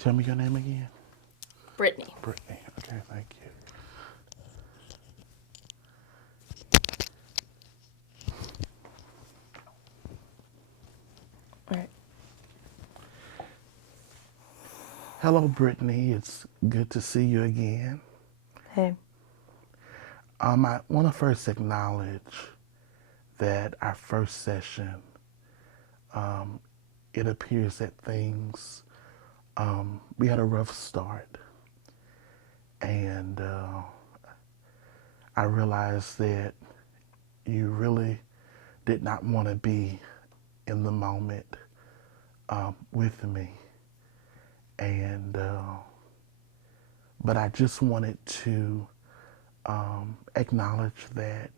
Tell me your name again. Brittany. Brittany. Okay, thank you. All right. Hello, Brittany. It's good to see you again. Hey. I want to first acknowledge that our first session, um, it appears that things, we had a rough start. And I realized that you really did not want to be in the moment with me. And, but I just wanted to acknowledge that.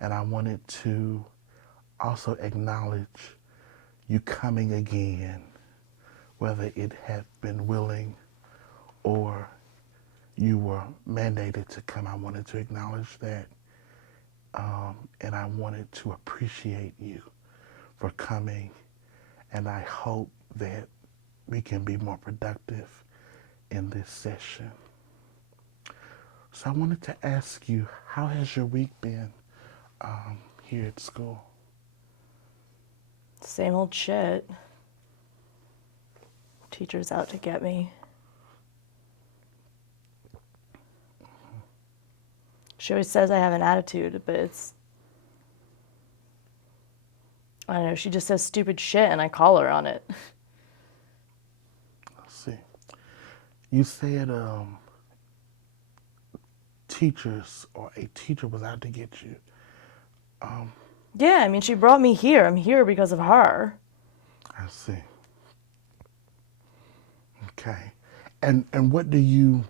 And I wanted to also acknowledge you coming again, whether it had been willing or you were mandated to come. I wanted to acknowledge that. And I wanted to appreciate you for coming. And I hope that we can be more productive in this session. So I wanted to ask you, how has your week been here at school? Same old shit. Teacher's out to get me. She always says I have an attitude, but I don't know, she just says stupid shit and I call her on it. Let's see. You said teachers or a teacher was out to get you. Yeah, I mean, she brought me here. I'm here because of her. I see. Okay. And what do you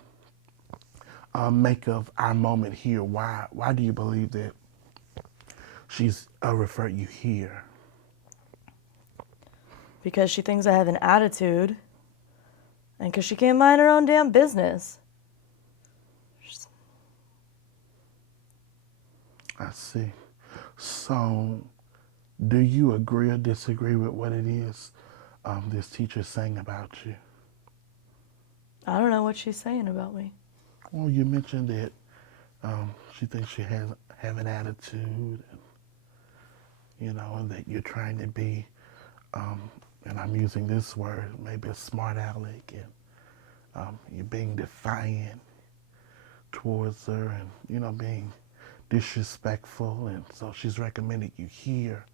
make of our moment here? Why do you believe that she's referred you here? Because she thinks I have an attitude. And because she can't mind her own damn business. I see. So, do you agree or disagree with what it is this teacher is saying about you? I don't know what she's saying about me. Well, you mentioned that she thinks you have an attitude, and that you're trying to be, and I'm using this word, maybe a smart aleck, and you're being defiant towards her, and being disrespectful, and so she's recommended you here.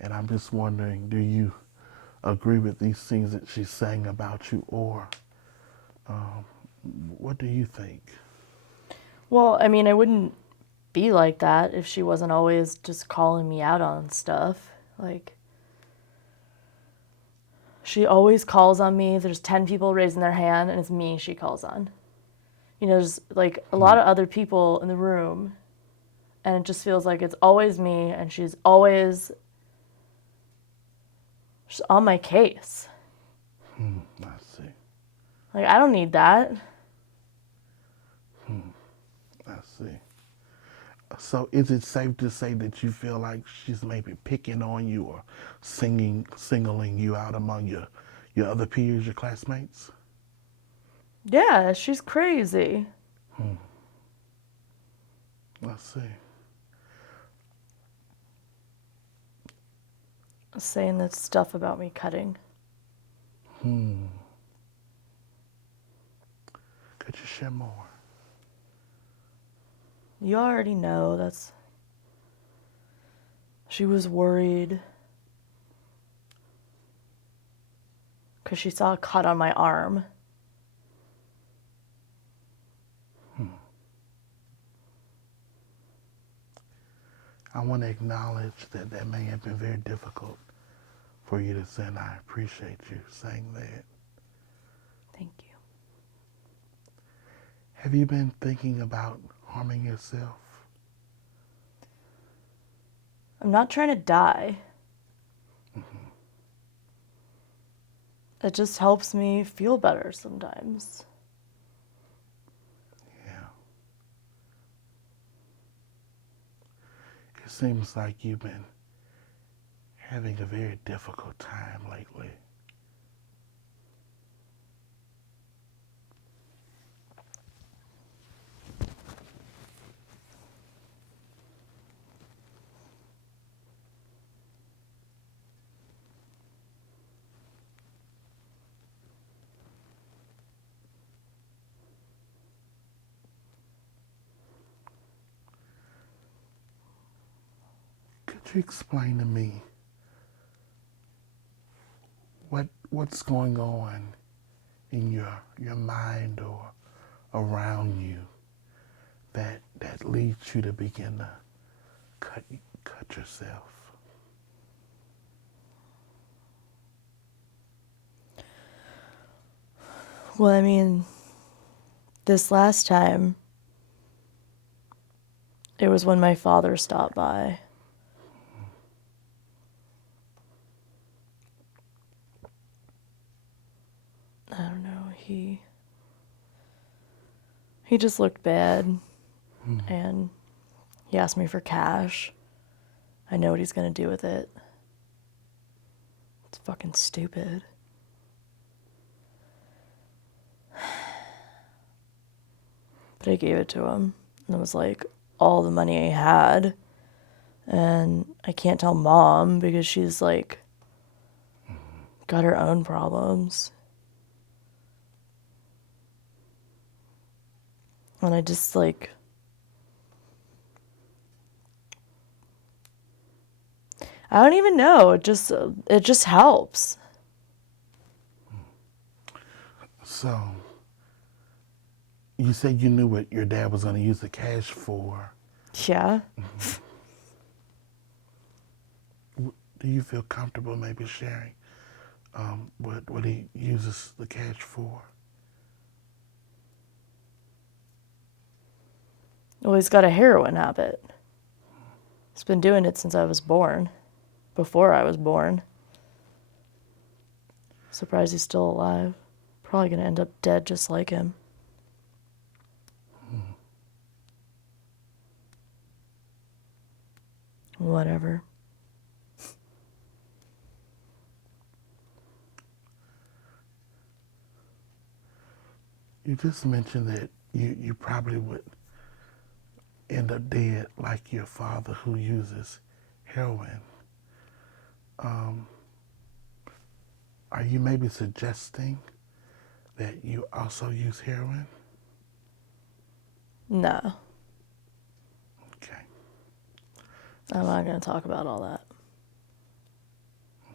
And I'm just wondering, do you agree with these things that she's saying about you, or what do you think? Well, I mean, I wouldn't be like that if she wasn't always just calling me out on stuff. Like, she always calls on me. There's 10 people raising their hand, and it's me she calls on. There's like a lot of other people in the room, and it just feels like it's always me, and she's always just on my case. I see. Like, I don't need that. I see. So is it safe to say that you feel like she's maybe picking on you or singling you out among your other peers, your classmates? Yeah, she's crazy. I see. Saying that stuff about me cutting. Could you share more? You already know that's. She was worried because she saw a cut on my arm. I want to acknowledge that that may have been very difficult for you to say, and I appreciate you saying that. Thank you. Have you been thinking about harming yourself? I'm not trying to die. It just helps me feel better sometimes. Yeah. It seems like you've been having a very difficult time lately. you explain to me what's going on in your mind or around you that leads you to begin to cut yourself? Well, I mean, this last time, it was when my father stopped by. I don't know, he just looked bad, and he asked me for cash. I know what he's gonna do with it. It's fucking stupid. But I gave it to him, and it was like all the money I had. And I can't tell Mom because she's like got her own problems. And I just like, I don't even know. It just helps. So, you said you knew what your dad was going to use the cash for. Yeah. Do you feel comfortable maybe sharing what he uses the cash for? Well, he's got a heroin habit. He's been doing it since I was born. Before I was born. Surprised he's still alive. Probably gonna end up dead just like him. Whatever. You just mentioned that you probably would end up dead like your father who uses heroin. Are you maybe suggesting that you also use heroin? No, Okay. I'm not gonna talk about all that.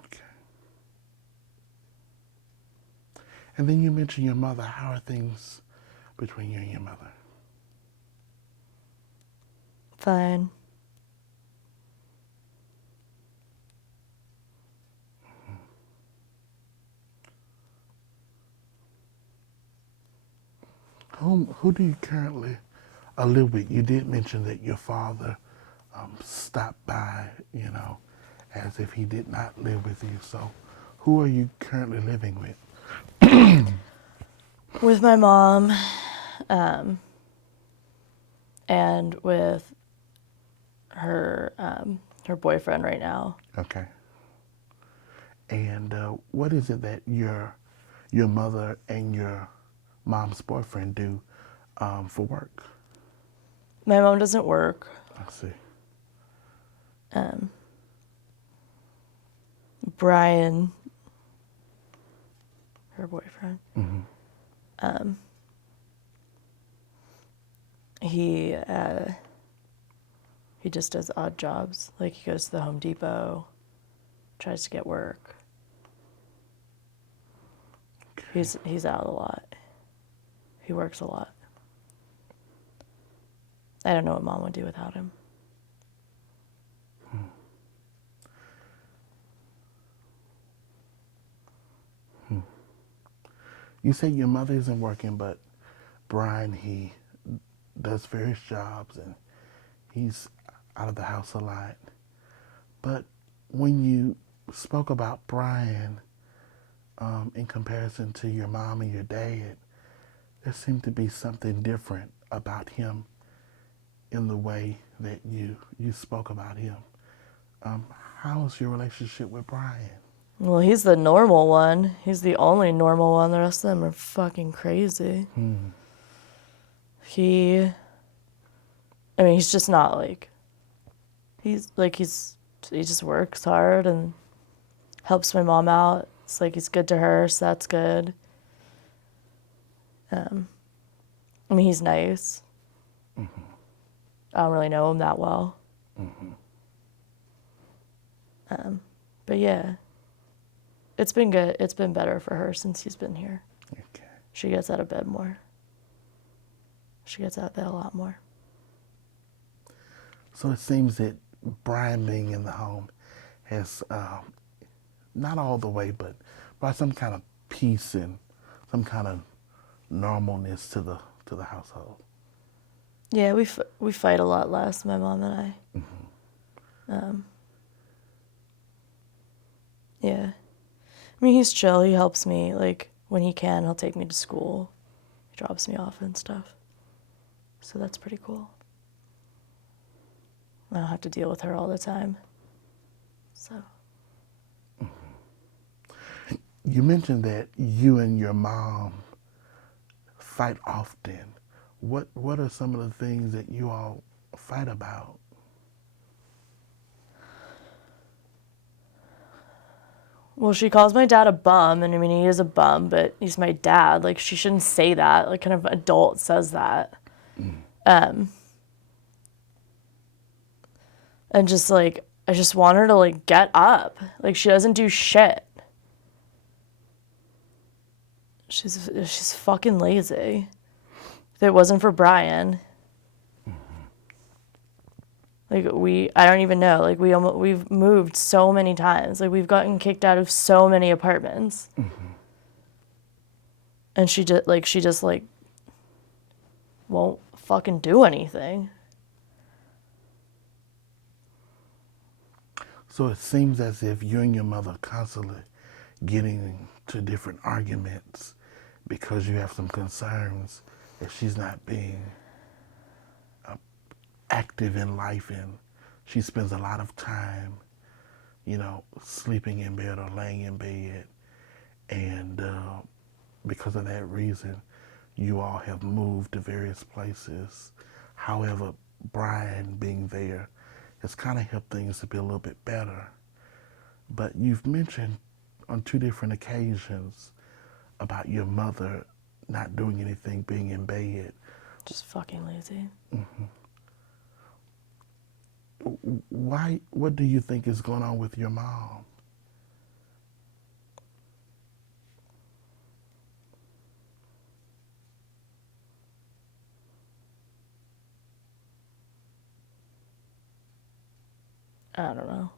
Okay. And then you mentioned your mother. How are things between you and your mother? Fine. Who do you currently live with? You did mention that your father stopped by, as if he did not live with you. So who are you currently living with? With my mom, and with her boyfriend right now. Okay. And what is it that your mother and your mom's boyfriend do for work? My mom doesn't work. I see. Brian, her boyfriend, he just does odd jobs. Like he goes to the Home Depot, tries to get work. He's out a lot. He works a lot. I don't know what Mom would do without him. You say your mother isn't working, but Brian, he does various jobs and he's out of the house a lot. But when you spoke about Brian in comparison to your mom and your dad, there seemed to be something different about him in the way that you spoke about him. How's your relationship with Brian? Well, he's the normal one. He's the only normal one. The rest of them are fucking crazy. He he's just not like, he just works hard and helps my mom out. It's like he's good to her, so that's good. He's nice. I don't really know him that well. But yeah, it's been good. It's been better for her since he's been here. Okay. She gets out of bed more. She gets out of bed a lot more. So it seems that Brian being in the home has not all the way, but brought some kind of peace and some kind of normalness to the household. Yeah, we fight a lot less, my mom and I. Yeah. I mean, he's chill. He helps me. Like, when he can, he'll take me to school. He drops me off and stuff. So that's pretty cool. I don't have to deal with her all the time. So. You mentioned that you and your mom fight often. What are some of the things that you all fight about? Well, she calls my dad a bum, and I mean, he is a bum, but he's my dad. Like, she shouldn't say that. Like, kind of adult says that. And just, like, I just want her to, like, get up. Like, she doesn't do shit. She's fucking lazy. If it wasn't for Brian, like, I don't even know. Like, we've moved so many times. Like, we've gotten kicked out of so many apartments. And she just won't fucking do anything. So it seems as if you and your mother are constantly getting to different arguments because you have some concerns that she's not being active in life, and she spends a lot of time, sleeping in bed or laying in bed. And because of that reason, you all have moved to various places. However, Brian being there has kind of helped things to be a little bit better. But you've mentioned on 2 different occasions about your mother not doing anything, being in bed. Just fucking lazy. Why? What do you think is going on with your mom? I don't know.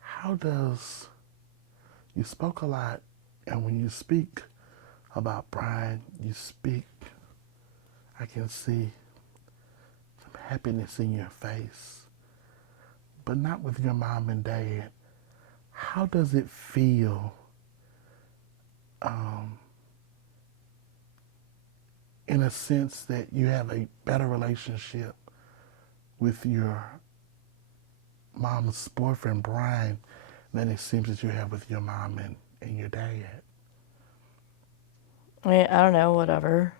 How does, you spoke a lot, and when you speak about Brian, you speak, I can see some happiness in your face, but not with your mom and dad. How does it feel in a sense that you have a better relationship with your mom's boyfriend, Brian, than it seems that you have with your mom and your dad? I mean, I don't know, whatever.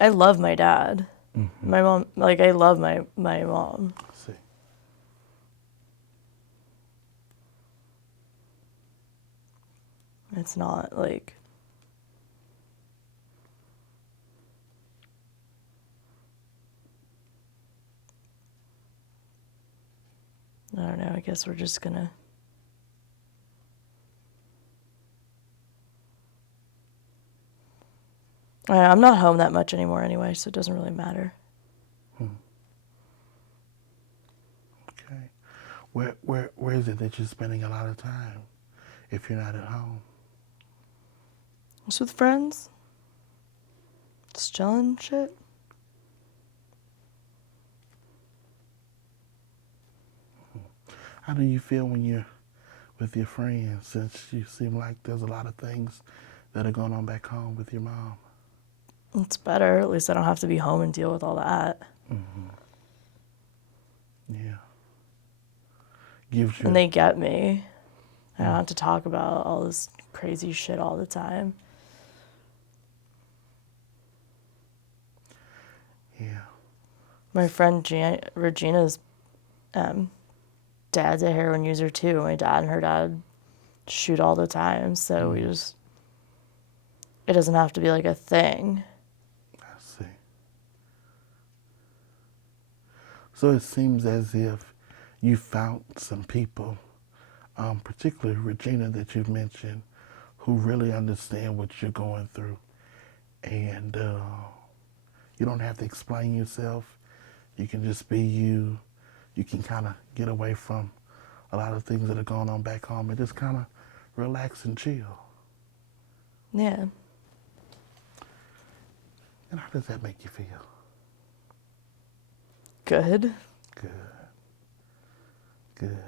I love my dad. My mom, like, I love my mom. Let's see. It's not like, I don't know, I guess we're just gonna, I'm not home that much anymore anyway, so it doesn't really matter. Okay. Where is it that you're spending a lot of time if you're not at home? Just with friends. Just chilling, shit. How do you feel when you're with your friends, since you seem like there's a lot of things that are going on back home with your mom? It's better. At least I don't have to be home and deal with all that. Yeah. Gives you. And they get me. I don't have to talk about all this crazy shit all the time. My friend Regina's dad's a heroin user too. My dad and her dad shoot all the time, so it doesn't have to be like a thing. I see. So it seems as if you found some people, particularly Regina that you've mentioned, who really understand what you're going through. And you don't have to explain yourself. You can just be you. You can kind of get away from a lot of things that are going on back home and just kind of relax and chill. Yeah. And how does that make you feel? Good. Good. Good.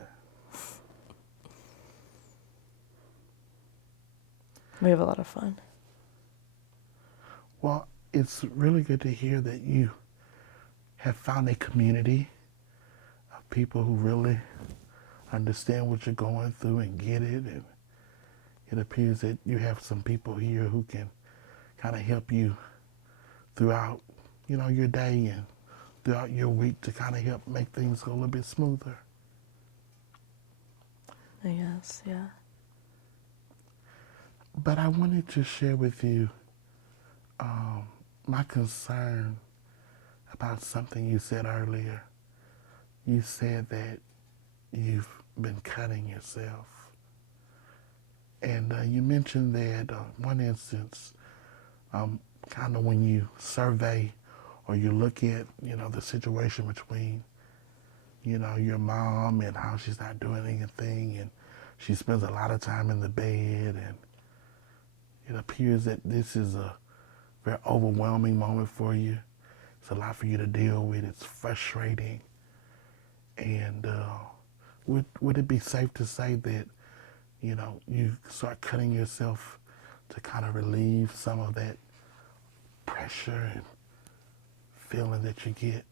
We have a lot of fun. Well, it's really good to hear that you have found a community of people who really understand what you're going through and get it. And it appears that you have some people here who can kind of help you throughout, your day and throughout your week to kind of help make things go a little bit smoother. I guess, yeah. But I wanted to share with you my concern about something you said earlier. You said that you've been cutting yourself. And you mentioned that one instance, kind of when you survey or you look at, the situation between, your mom and how she's not doing anything and she spends a lot of time in the bed, and it appears that this is a very overwhelming moment for you. It's a lot for you to deal with. It's frustrating. And would it be safe to say that, you start cutting yourself to kind of relieve some of that pressure and feeling that you get?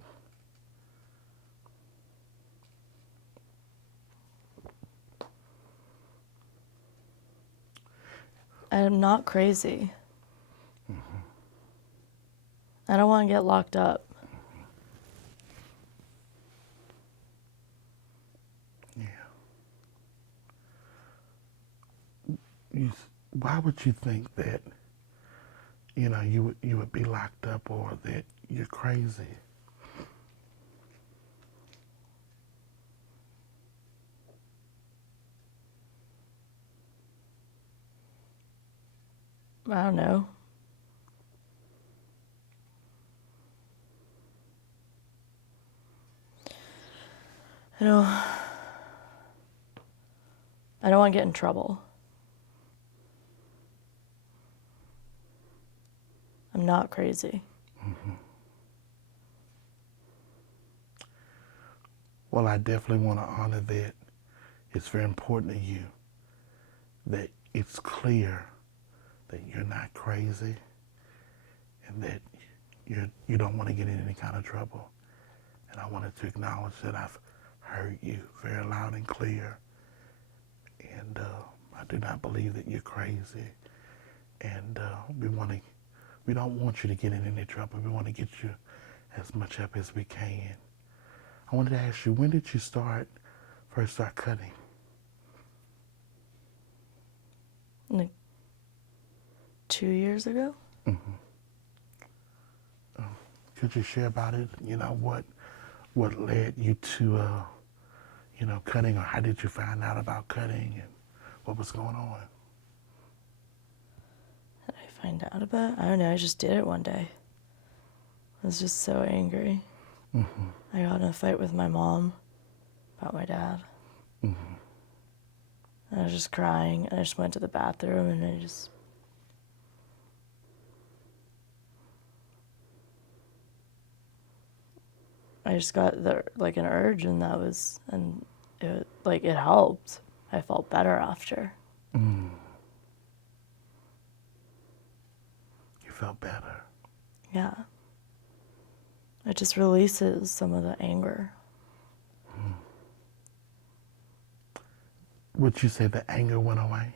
I'm not crazy. I don't want to get locked up. Yeah. Why would you think that, you would be locked up or that you're crazy? I don't know. I don't want to get in trouble. I'm not crazy. Well, I definitely want to honor that. It's very important to you that it's clear that you're not crazy and that you don't want to get in any kind of trouble. And I wanted to acknowledge that I've heard you very loud and clear. And I do not believe that you're crazy. And we don't want you to get in any trouble. We want to get you as much help as we can. I wanted to ask you, when did you first start cutting? Like 2 years ago? Could you share about it? What led you to, cutting, or how did you find out about cutting and what was going on? How did I find out about it? I don't know. I just did it one day. I was just so angry. I got in a fight with my mom about my dad. And I was just crying, and I just went to the bathroom, and I just got an urge, and it helped. I felt better after. You felt better. Yeah. It just releases some of the anger. Would you say the anger went away?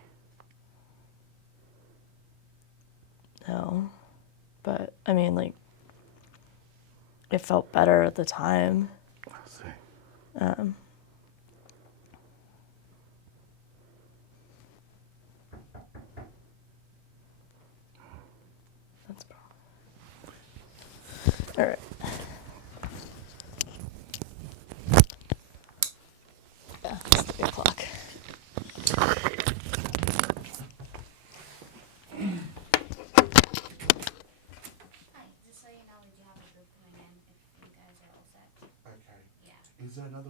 No. But, I mean, it felt better at the time. I see. That's probably. All right. Yeah, it's 3 o'clock. Hi, just so you know, we do have a group coming in if you guys are all set. Okay. Yeah. Is there another